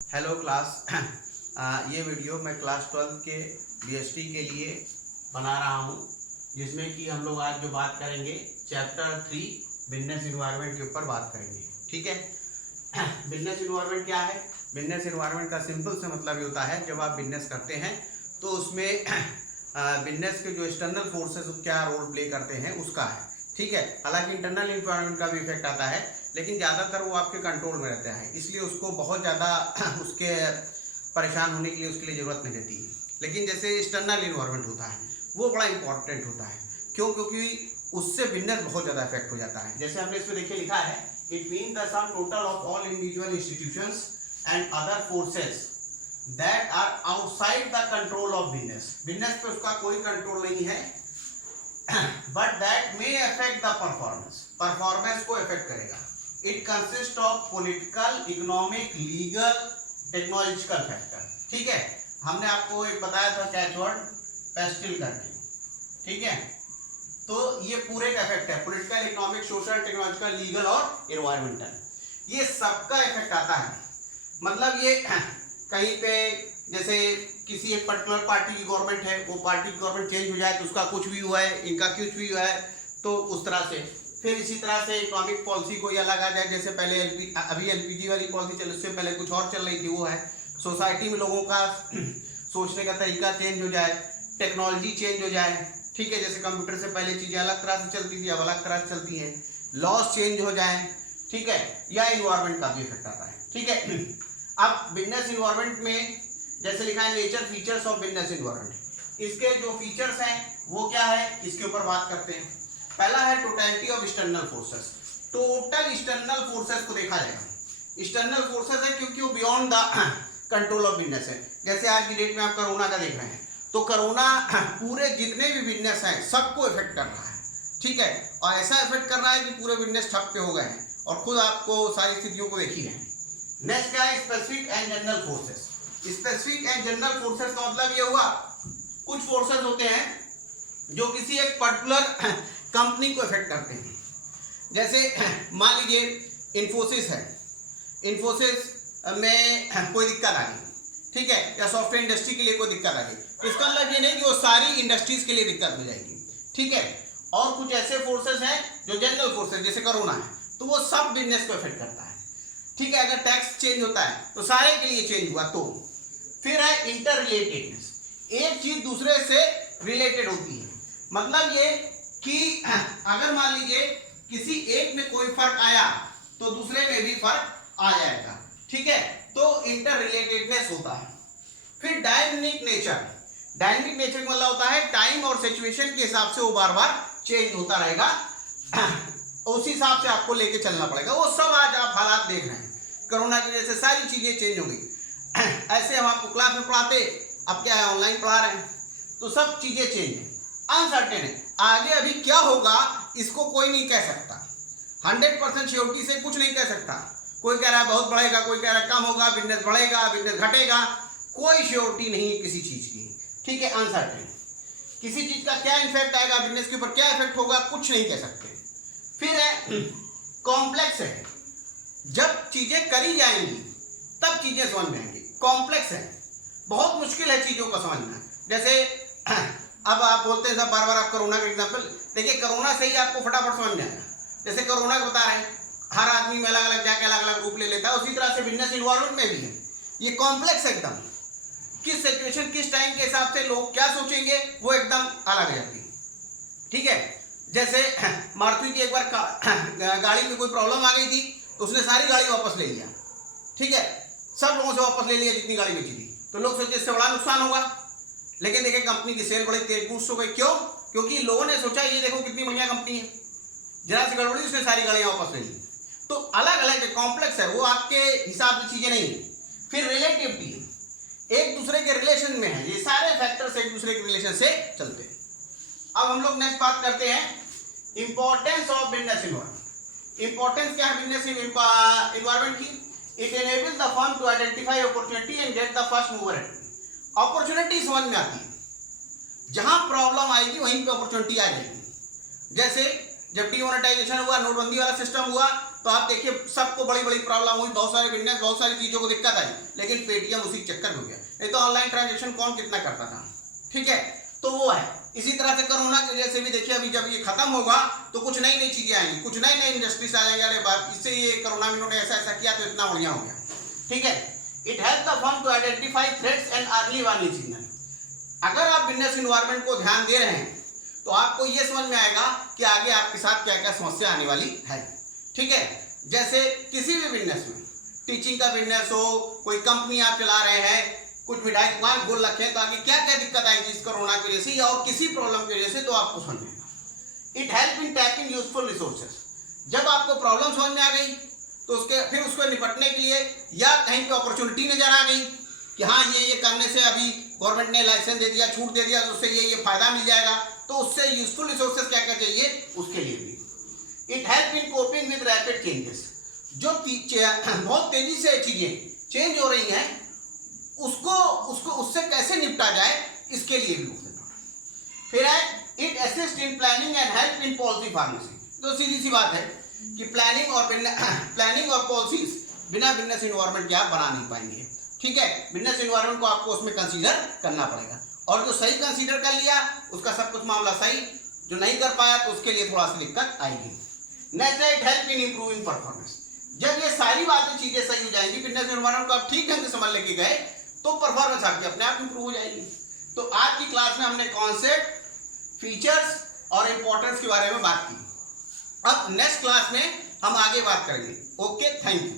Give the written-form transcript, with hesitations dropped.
Hello class. ये video मैं class 12 के बीएसटी के लिए बना रहा हूँ, जिसमें कि हम लोग आज जो बात करेंगे चैप्टर 3 बिजनेस इन्वायरमेंट के ऊपर बात करेंगे। ठीक है। बिजनेस इन्वायरमेंट क्या है? बिजनेस इन्वायरमेंट का सिंपल से मतलब ये होता है, जब आप बिजनेस करते हैं तो उसमें बिजनेस के जो एक्सटर्नल फोर्सेस क्या रोल प्ले करते हैं उसका है। ठीक है। हालांकि इंटरनल इन्वायरमेंट का भी इफेक्ट आता है, लेकिन ज़्यादातर वो आपके कंट्रोल में रहता है, इसलिए उसको बहुत ज़्यादा उसके परेशान होने के लिए उसके लिए ज़रूरत नहीं रहती है। लेकिन जैसे एक्सटर्नल इन्वायरमेंट होता है वो बड़ा इंपॉर्टेंट होता है। क्यों? क्योंकि उससे बिजनेस बहुत ज़्यादा इफेक्ट हो जाता है। जैसे हमने इसमें देखिए लिखा है, it mean the sum total of all individual institutions and other forces that are outside the control of business. Business पे उसका कोई कंट्रोल नहीं है, but that may affect the performance को इफेक्ट करेगा। It consist of political, economic, legal, technological factor. ठीक है। हमने आपको एक बताया था कैचवर्ड पेस्टिल करके। ठीक है। तो ये पूरे का इफेक्ट है, political, economic, social, technological, legal और एनवायरमेंटल, ये सबका इफेक्ट आता है। मतलब ये कहीं पे जैसे किसी एक पर्टिकुलर पार्टी की गवर्नमेंट है, वो पार्टी की गवर्नमेंट चेंज हो जाए तो उसका कुछ भी हुआ है, इनका कुछ भी हुआ है, तो उस तरह से फिर इसी तरह से इकोनॉमिक पॉलिसी कोई अलग आ जाए। जैसे पहले अभी एलपीजी वाली पॉलिसी चल, उससे पहले कुछ और चल रही थी, वो है सोसाइटी में लोगों का सोचने का तरीका चेंज हो जाए, टेक्नोलॉजी चेंज हो जाए। ठीक है। जैसे कंप्यूटर से पहले चीज़ें अलग तरह से चलती थी, अब अलग तरह से चलती हैं, लॉज चेंज हो जाए। ठीक है। या इन्वायरमेंट का भी इफेक्ट आता है। ठीक है। अब बिजनेस इन्वायरमेंट में जैसे लिखा है nature features of business environment, इसके जो फीचर्स हैं वो क्या है, इसके ऊपर बात करते हैं। पहला है totality of external forces. Total external forces को देखा जाएगा। एक्सटर्नल फोर्सेस है क्योंकि वो beyond the control of business है। जैसे आज की डेट में आप कोरोना का देख रहे हैं, तो कोरोना पूरे जितने भी बिजनेस हैं सबको इफेक्ट कर रहा है। ठीक है। और ऐसा इफेक्ट कर रहा है कि पूरे बिजनेस ठप पे हो गए हैं, और खुद आपको सारी स्थितियों को देखी है। नेक्स्ट क्या है, specific and general forces. Specific and general forces का मतलब ये हुआ, कुछ फोर्सेस होते हैं जो किसी एक पर्टिकुलर कंपनी को इफेक्ट करते हैं। जैसे मान लीजिए इन्फोसिस है, इन्फोसिस में कोई दिक्कत आ गई, ठीक है, या सॉफ्टवेयर इंडस्ट्री के लिए कोई दिक्कत आ गई, तो इसका मतलब ये नहीं कि वो सारी इंडस्ट्रीज के लिए दिक्कत हो जाएगी। ठीक है। और कुछ ऐसे फोर्सेस हैं जो जनरल फोर्सेस, जैसे कोरोना है, तो वो सब बिजनेस को इफेक्ट करता है। ठीक है। अगर टैक्स चेंज होता है तो सारे के लिए चेंज हुआ। तो फिर है इंटर रिलेटेडनेस, एक चीज दूसरे से रिलेटेड होती है। मतलब ये कि अगर मान लीजिए किसी एक में कोई फर्क आया तो दूसरे में भी फर्क आ जाएगा। ठीक है। तो इंटर रिलेटेडनेस होता है। फिर डायनेमिक नेचर, डायनेमिक नेचर का मतलब होता है टाइम और सिचुएशन के हिसाब से वो बार बार चेंज होता रहेगा, उसी हिसाब से आपको लेके चलना पड़ेगा। वो सब आज आप हालात देख रहे हैं, कोरोना की वजह से सारी चीजें चेंज हो गई। ऐसे हम आपको क्लास में पढ़ाते, अब क्या है ऑनलाइन पढ़ा रहे हैं, तो सब चीजें चेंज है, अनसर्टेन है। आगे अभी क्या होगा इसको कोई नहीं कह सकता, 100% श्योरिटी से कुछ नहीं कह सकता। कोई कह रहा है बहुत बढ़ेगा, कोई कह रहा है कम होगा, बिजनेस बढ़ेगा, बिजनेस घटेगा, कोई श्योरिटी नहीं है किसी चीज की। ठीक है। अनसर्टेन, किसी चीज का क्या इफेक्ट आएगा, बिजनेस के ऊपर क्या इफेक्ट होगा, कुछ नहीं कह सकते। फिर है कॉम्प्लेक्स है, जब चीजें करी जाएंगी तब चीजें समझ में आएंगी। कॉम्प्लेक्स है, बहुत मुश्किल है चीजों को समझना। जैसे अब आप बोलते हैं सब बार बार, आप कोरोना का एग्जांपल देखिए, कोरोना से ही आपको फटाफट समझ में आएगा। जैसे कोरोना को बता रहे हैं, हर आदमी में अलग अलग जाके अलग अलग रूप ले लेता है, उसी तरह से बिजनेस इन्वायरमेंट में भी है। ये कॉम्प्लेक्स है एकदम, किस सिचुएशन किस टाइम के हिसाब से लोग क्या सोचेंगे वो एकदम अलग जाती है। ठीक है। जैसे मारुति की एक बार गाड़ी में कोई प्रॉब्लम आ गई थी, तो उसने सारी गाड़ी वापस ले लिया। ठीक है। सब लोगों से वापस ले लिया जितनी गाड़ी बेची थी, तो लोग सोचे इससे बड़ा नुकसान होगा, लेकिन देखिए कंपनी की सेल बड़ी तेज बूस्ट हो गई। क्यों? क्योंकि लोगों ने सोचा ये देखो कितनी बढ़िया कंपनी है, जरा सी गड़बड़ी उसने सारी गाड़ियां वापस ले ली। तो अलग अलग कॉम्प्लेक्स है, वो आपके हिसाब से चीजें नहीं। फिर रिलेटिविटी, एक दूसरे के रिलेशन में है, ये सारे फैक्टर्स एक दूसरे के रिलेशन से चलते हैं। अब हम लोग नेक्स्ट बात करते हैं importance of business environment. Importance क्या है बिजनेस इन्वायरमेंट की? It enables the firm to identify opportunity and get the first mover advantage. Opportunity समझ में आती है, जहां प्रॉब्लम आएगी वहीं पे अपॉर्चुनिटी आ जाएगी। जैसे जब डीमोनेटाइजेशन हुआ, नोटबंदी वाला सिस्टम हुआ, तो आप देखिए सबको बड़ी बड़ी प्रॉब्लम हुई, बहुत सारे बिजनेस, बहुत सारी चीजों को दिक्कत आई, लेकिन पेटीएम उसी चक्कर में हो गया। नहीं तो ऑनलाइन ट्रांजेक्शन कौन कितना करता था, ठीक है। तो वो है। इसी तरह से कोरोना की वजह से भी देखिए, अभी जब ये खत्म होगा तो कुछ नई नई चीजें आएंगी, कुछ नई नई इंडस्ट्रीज आ जाएंगे। अरे बात, इससे ये कोरोना में इन्होंने ऐसा ऐसा किया तो इतना बढ़िया हो गया, ठीक है। It help the firm to identify threats and early warning signal. अगर आप बिजनेस इन्वायरमेंट को ध्यान दे रहे हैं तो आपको ये समझ में आएगा कि आगे आपके साथ क्या क्या समस्या आने वाली है, ठीक है। जैसे किसी भी बिजनेस में, टीचिंग का बिजनेस हो, कोई कंपनी आप चला रहे हैं, कुछ मिठाई दुकान खोल रखे हैं, तो आगे क्या क्या दिक्कत आएगी इस कोरोना की वजह से या और किसी प्रॉब्लम की वजह से, तो आपको समझ में आएगा। It help in tacking useful resources. जब आपको प्रॉब्लम समझ में आ गई तो फिर उसको निपटने के लिए या कहीं पे अपॉर्चुनिटी नजर आ गई कि हाँ ये करने से अभी गवर्नमेंट ने लाइसेंस दे दिया, छूट दे दिया, तो उससे ये फायदा मिल जाएगा, तो उससे यूजफुल रिसोर्सेज क्या क्या चाहिए उसके लिए भी। It help in coping with rapid changes. जो बहुत तेजी से चीजें चेंज हो रही हैं उसको उससे कैसे निपटा जाए, इसके लिए भी। फिर है it assist in planning and help in policy pharmacy. तो सीधी सी बात है कि प्लानिंग और पॉलिसीज बिना बिजनेस इन्वायरमेंट के आप बना नहीं पाएंगे, ठीक है। बिजनेस इन्वायरमेंट को आपको उसमें कंसीडर करना पड़ेगा, और जो सही कंसीडर कर लिया उसका सब कुछ मामला सही, जो नहीं कर पाया तो उसके लिए थोड़ा सा दिक्कत आएगी। नेक्स्ट है it help in improving performance. जब ये सारी बातें चीजें सही हो जाएंगी, बिजनेस इन्वायरमेंट को आप ठीक ढंग से समझ लेके गए, तो परफॉर्मेंस आपकी अपने आप इंप्रूव हो जाएगी। तो आज की क्लास में हमने कॉन्सेप्ट, फीचर्स और इंपॉर्टेंस के बारे में बात की। अब नेक्स्ट क्लास में हम आगे बात करेंगे। Okay, thank you.